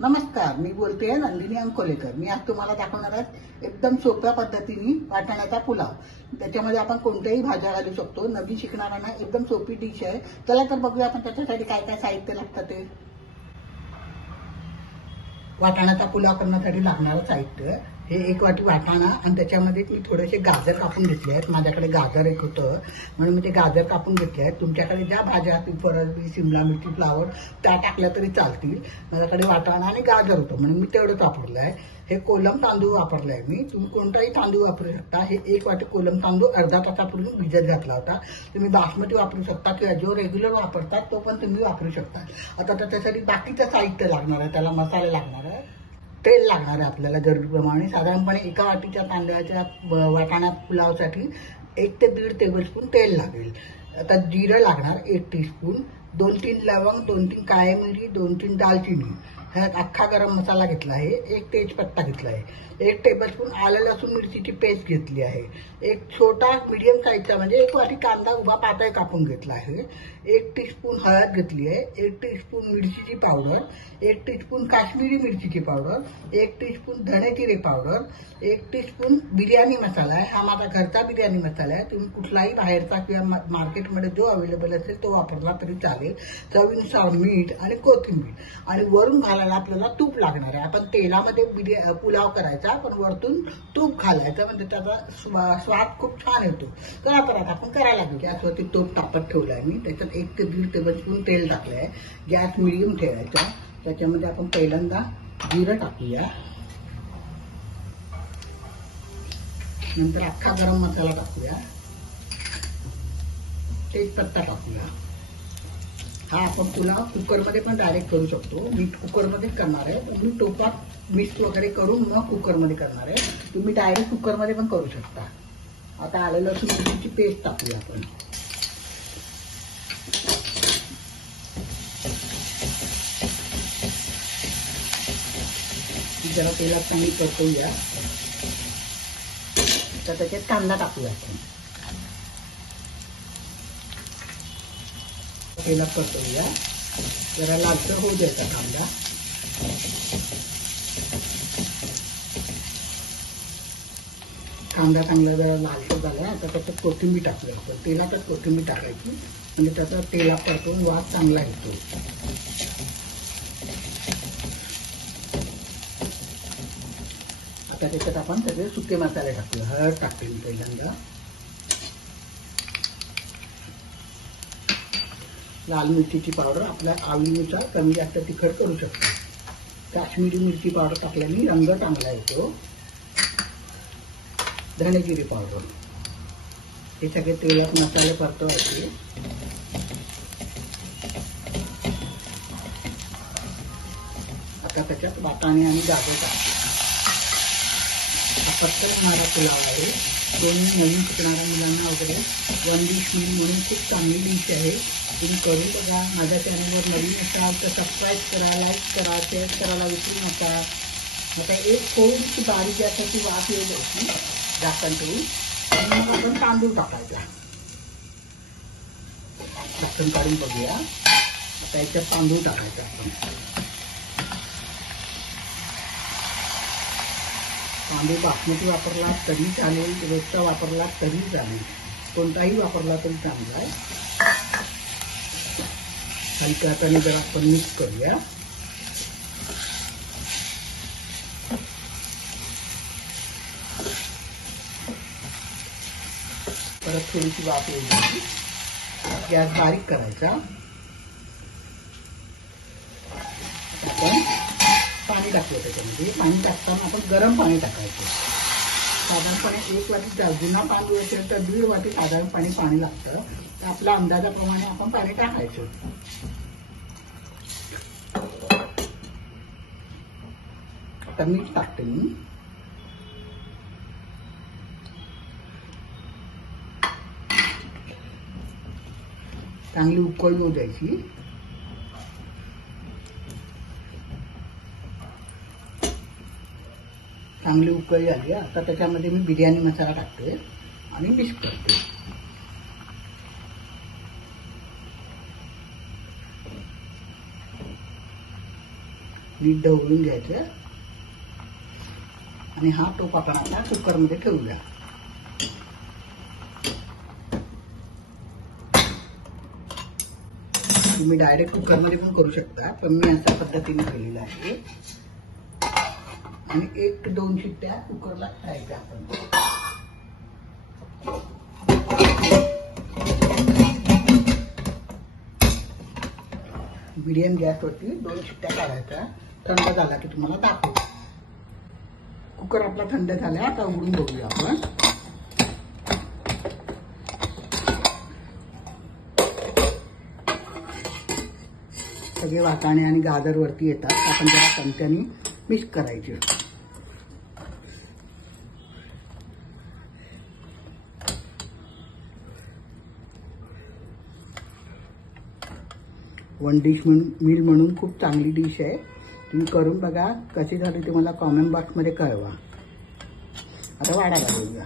नमस्कार, मी बोलते नंदिनी अंकोलेकर। मी आज तुम्हाला दाखवणार आहे एकदम सोप्या पद्धतीने वाटाण्याचा पुलाव। त्याच्यामध्ये आपण कोणत्याही भाज्या घालू शकतो। नवीन शिकणाऱ्यांना एकदम सोपी डिश आहे। चला तर बघूया आपण त्याच्यासाठी काय काय साहित्य लागतं ते। वाटाण्याचा पुलाव करण्यासाठी लागणारं साहित्य हे 1 वाटी वाटाणा आणि त्याच्यामध्ये मी थोडेसे गाजर कापून घेतले आहेत। माझ्याकडे गाजर एक होतं म्हणून मी ते गाजर कापून घेतले आहेत। तुमच्याकडे ज्या भाज्या असतील, फरसबी, शिमला मिरची, फ्लावर त्या टाकल्या तरी चालतील। माझ्याकडे वाटाणा आणि गाजर होतं म्हणून मी तेवढंच वापरलं आहे। हे कोलम तांदूळ वापरले आहे मी। तुम्ही कोणताही तांदूळ वापरू शकता। हे 1 वाटी कोलम तांदूळ अर्धा तासापूर्वी भिजत घातला होता। तुम्ही बासमती वापरू शकता किंवा जो रेग्युलर वापरतात तो पण तुम्ही वापरू शकता। आता त्याच्यासाठी बाकीचं साहित्य लागणार आहे। त्याला मसाले लागणार आहे, तेल लागणार आहे आपल्याला गरजेप्रमाणे। साधारणपणे 1 वाटीच्या तांदळाच्या वाटाणा पुलावसाठी 1 ते 1.5 टेबलस्पून तेल लागेल। आता जिरं लागणार 1 टीस्पून, 2-3 लवंग, 2-3 काळे मिरी, 2-3 दालचिनी, ह्यात अख्खा गरम मसाला घेतला आहे, 1 तेजपत्ता घेतला आहे, 1 टेबलस्पून आलं लसूण मिरचीची पेस्ट घेतली आहे, 1 छोटा मीडियम साईजचा म्हणजे 1 वाटी कांदा उभा पातळ कापून घेतला आहे, 1 टीस्पून हळद घेतली आहे, 1 टीस्पून मिरचीची पावडर, 1 टीस्पून काश्मीरी मिरचीची पावडर, 1 टीस्पून धने जिरे पावडर, 1 टीस्पून बिर्याणी मसाला आहे। हा माझा घरचा बिर्याणी मसाला आहे। तुम्ही कुठलाही बाहेरचा किंवा मार्केटमध्ये जो अवेलेबल असेल तो वापरला तरी चालेल। चवीनुसार मीठ आणि कोथिंबीर आणि वरून घालायला आपल्याला तूप लागणार आहे। आपण तेलामध्ये पुलाव करायचा पण वरतून तूप घालायचं म्हणजे त्याचा स्वाद खूप छान येतो। तर परत आपण करायला लागेल। गॅसवरती तूप तापत ठेवलं आहे मी। त्याच्यात 1 ते 1.5 टेबलस्पून तेल टाकलं आहे। गॅस मिडियम ठेवायचा। त्याच्यामध्ये आपण पहिल्यांदा जिरं टाकूया, नंतर अख्खा गरम मसाला टाकूया, तेजपत्ता टाकूया। हा आपण पुलाव कुकरमध्ये पण डायरेक्ट करू शकतो। मी कुकरमध्येच करणार आहे पण मी टोपात मिक्स वगैरे करून मग कुकरमध्ये करणार आहे। तुम्ही डायरेक्ट कुकरमध्ये पण करू शकता। आता आलं लसूण मिरचीची पेस्ट टाकूया आपण। जरा तेलात चांगली परतवूया। तर त्याच्यात कांदा टाकूया आपण। तेलात परतवूया, जरा लालसर होऊ द्यायचा कांदा। कांदा चांगला जरा लालसर झाला। आता त्याच्यात कोथिंबीर टाकूया आपण। तेलातच कोथिंबीर टाकायची म्हणजे त्याचा तेलात परतून वास चांगला येतो। आता त्याच्यात आपण सगळे सुके मसाले टाकूया। हळद टाकते मी पहिल्यांदा, लाल मिरचीची पावडर आपल्या आवडीनुसार कमी जास्त तिखट करू शकतो। काश्मीरी मिरची पावडर टाकल्याने रंग चांगला येतो। धने जिरे पावडर, हे सगळे तेलात मसाले परतवायचे। आता त्याच्यात वाटाणे आणि गाजर टाकते। पटकन होणारा पुलाव आहे। दोन्ही नवीन शिकणाऱ्या मुलांना वगैरे वन डिश मील म्हणून खूप चांगली डिश आहे। तुम्ही करून बघा। माझ्या चॅनलवर नवीन असाल तर सबस्क्राईब करा, लाईक करा, शेअर करायला विसरू नका। आता एक थोडीशी बारीक गॅसची वाफ येऊ द्यायची झाकण ठेवून आणि मग आपण तांदूळ टाकायचा। झाकण काढून बघूया। आता याच्यात तांदूळ टाकायचा आपण। तांदूळ बासमती वापरला तरी चालेल, रोजचा वापरला तरी चालेल, कोणताही वापरला तरी चांगला आहे। हलक्या हाताने जरा आपण मिक्स करूया। परत थोडीशी वाफ येऊ द्यायची। गॅस बारीक करायचा। आपण पाणी टाकलं त्याच्यामध्ये। पाणी टाकताना आपण गरम पाणी टाकायचं। साधारणपणे 1 वाटी जुना तांदूळ असेल तर 1.5 वाटी साधारणपणे पाणी लागतं। तर आपल्या अंदाजाप्रमाणे आपण पाणी टाकायचं। आता मीठ टाकते मी। चांगली उकळी येऊ द्यायची। चांगली उकळी आली। आता त्याच्यामध्ये मी बिर्याणी मसाला टाकते आणि मिक्स करते। नीट ढवळून घ्यायचं आणि हा टोप आपण आता कुकरमध्ये ठेवूया. तुम्ही डायरेक्ट कुकरमध्ये पण करू शकता, पण मी अशा पद्धतीने केलेलं आहे. आणि 1 ते 2 शिट्ट्या कुकरला ठेवायच्या आपण. मीडियम गॅसवरती 2 शिट्ट्या काढायच्या. थंड झाला की तुम्हाला दाखवतो. कुकर आपला थंड झाला, आता उघडून बघूया आपण. सगळे वाटाणे आणि गाजर वरती येतात. आपण जरा चमच्याने मिक्स करायचे. वन डिश मील म्हणून खूप चांगली डिश आहे. तुम्ही करून बघा, कशी झाली ते मला कॉमेंट बॉक्समध्ये कळवा. आता वाढायला घेऊया.